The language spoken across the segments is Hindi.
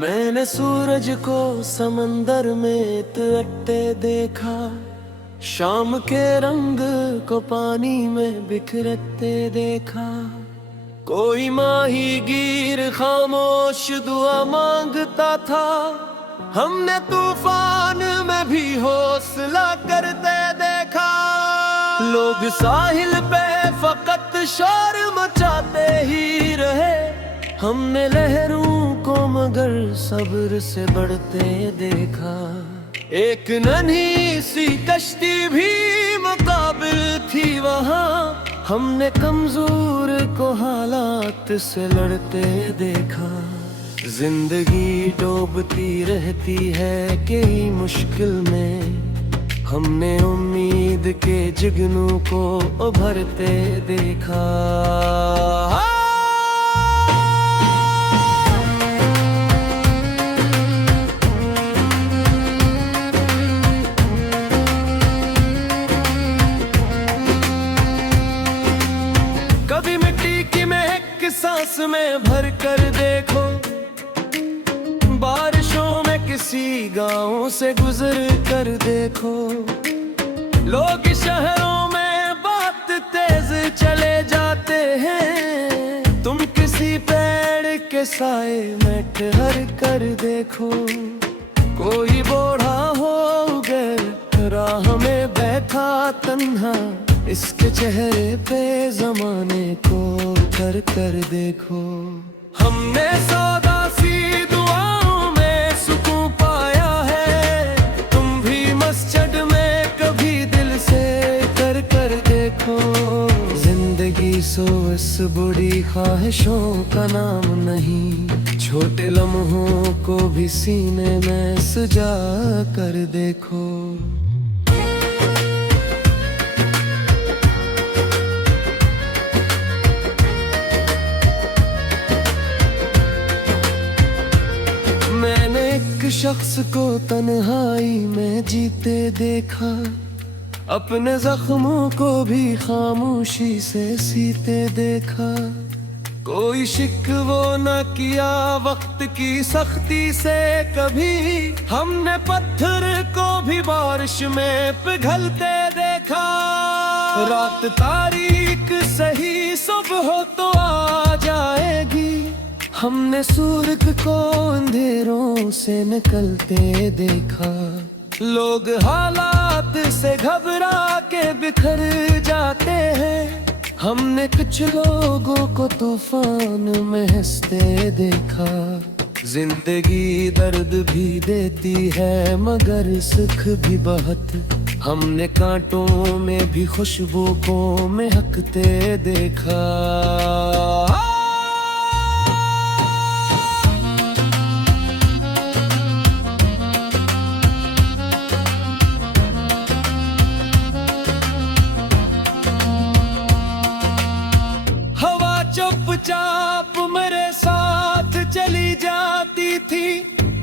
मैंने सूरज को समंदर में तलते देखा, शाम के रंग को पानी में बिखरते देखा। कोई माही गिर खामोश दुआ मांगता था, हमने तूफान में भी हौसला करते देखा। लोग साहिल पे फकत शोर मचाते ही रहे, हमने लहरों को मगर सब्र से बढ़ते देखा। एक नन्ही सी कश्ती भी मुकाबिल थी वहाँ, हमने कमजोर को हालात से लड़ते देखा। जिंदगी डूबती रहती है कई मुश्किल में, हमने उम्मीद के जुगनू को उभरते देखा। कभी मिट्टी की महक सांस में भर कर देखो, बारिशों में किसी गांव से गुजर कर देखो। लोग शहरों में बात तेज चले जाते हैं, तुम किसी पेड़ के साए में ठहर कर देखो। कोई बूढ़ा हो गए राह में बैठा तन्हा, इसके चेहरे पे जमाने को कर कर देखो। हमने सौदा सी दुआओं में सुकून पाया है, तुम भी मस्जिद में कभी दिल से कर कर देखो। जिंदगी सो इस बुरी ख्वाहिशों का नाम नहीं, छोटे लम्हों को भी सीने में सजा कर देखो। मैंने एक शख्स को तन्हाई में जीते देखा, अपने जख्मों को भी खामोशी से सीते देखा। कोई शिकवो न किया वक्त की सख्ती से कभी, हमने पत्थर को भी बारिश में पिघलते देखा। रात तारीक सही सुबह तो आ जाएगी, हमने सूरज को अंधेरों से निकलते देखा। लोग हालात से घबरा के बिखर जाते हैं, हमने कुछ लोगों को तूफान में हंसते देखा। जिंदगी दर्द भी देती है मगर सुख भी बहुत, हमने कांटों में भी खुशबू को महकते देखा। चुपचाप मेरे साथ चली जाती थी,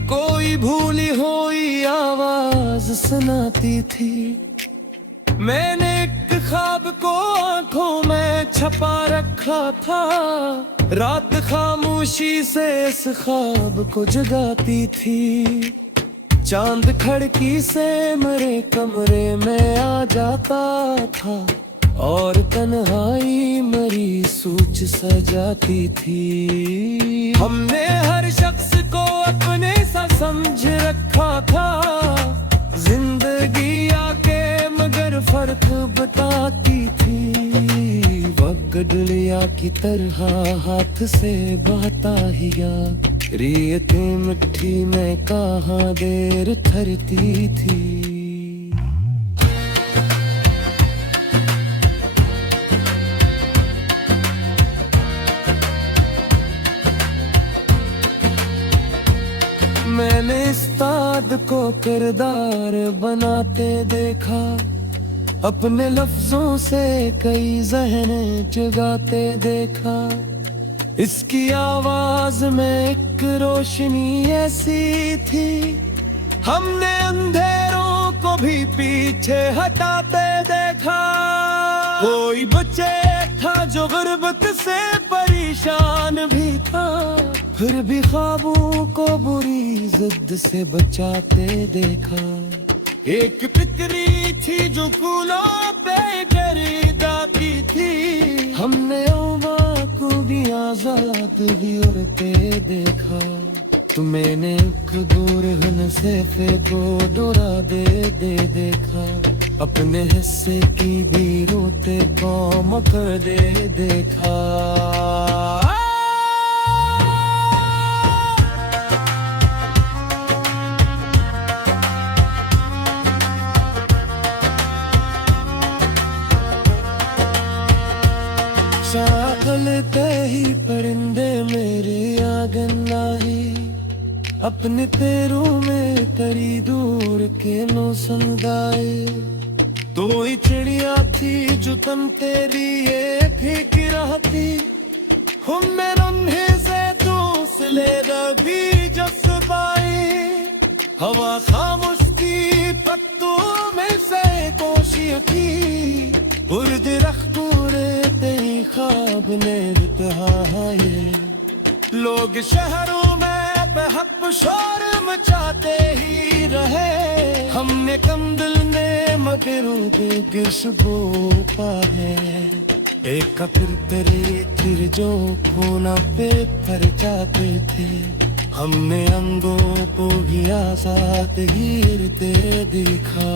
कोई भूली हुई आवाज सुनाती थी। मैंने एक ख्वाब को आंखों में छपा रखा था, रात खामोशी से इस ख्वाब को जगाती थी। चांद खिड़की से मेरे कमरे में आ जाता था, और तन्हाई मेरी सोच सजाती थी। हमने हर शख्स को अपने सा समझ रखा था, जिंदगी आके मगर फर्क बताती थी। वक्त डलिया की तरह हाथ से बहता हिया, रेतें मिट्टी में कहाँ देर ठहरती थी। मैंने उस्ताद को किरदार बनाते देखा, अपने लफ्जों से कई ज़हन जगाते देखा। इसकी आवाज में एक रोशनी ऐसी थी, हमने अंधेरों को भी पीछे हटाते देखा। कोई बच्चे था जो गुर्बत से परेशान भी था, फिर भी ख्वाबों को बुरी जिद से बचाते देखा। एक तितली थी जो फूलों पे खरीदाती थी, हमने औवा को भी आजाद भी उड़ते देखा। तो मैंने एक गोरहन से को डोरा दे देखा, अपने हिस्से की भी रोते कौम कर दे देखा। चलते ही परिंदे मेरे आंगन आई, अपने पैरों में करी दूर के नो संगाए। तो ही चिड़िया थी जो तन तेरी ये फीक रहती, हमने रंधे से दूसरे भी जस पाई। हवा खामोश थी पत्तों में से कोशिश थी, बुर्द रख्तों तेरी ख्वाब ने रुतहाए। लोग शहरों में बेहक शोर मचाते ही रहे, हमने कंदल ने मगरों के गिरश बोपा है। एक फिर तेरे फिर जो कोना पे भर जाते थे, हमने अंगों को भी आजाद गिरते दिखा।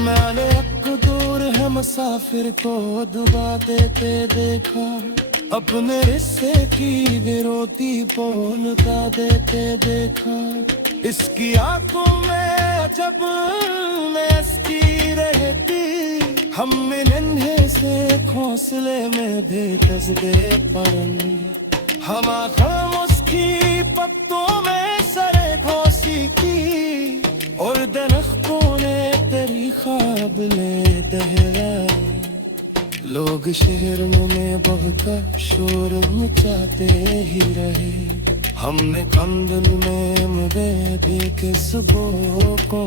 मैंने एक दूर है मुसाफिर को दुआ देते देखा, अपने हिस्से की विरोधी बोलता देते देखा। इसकी आंखों में अजब इसकी रहती, हमने नन्हे से घोंसले में भी कसदे परन। हम खामोश की पत्तों में सरे खोसी की, और दरख्तों ने तेरी ख्वाब ले दहराए। लोग शहरों में बहुत शोर मचाते ही रहे, हमने कंदन में मुझे देख सुबह को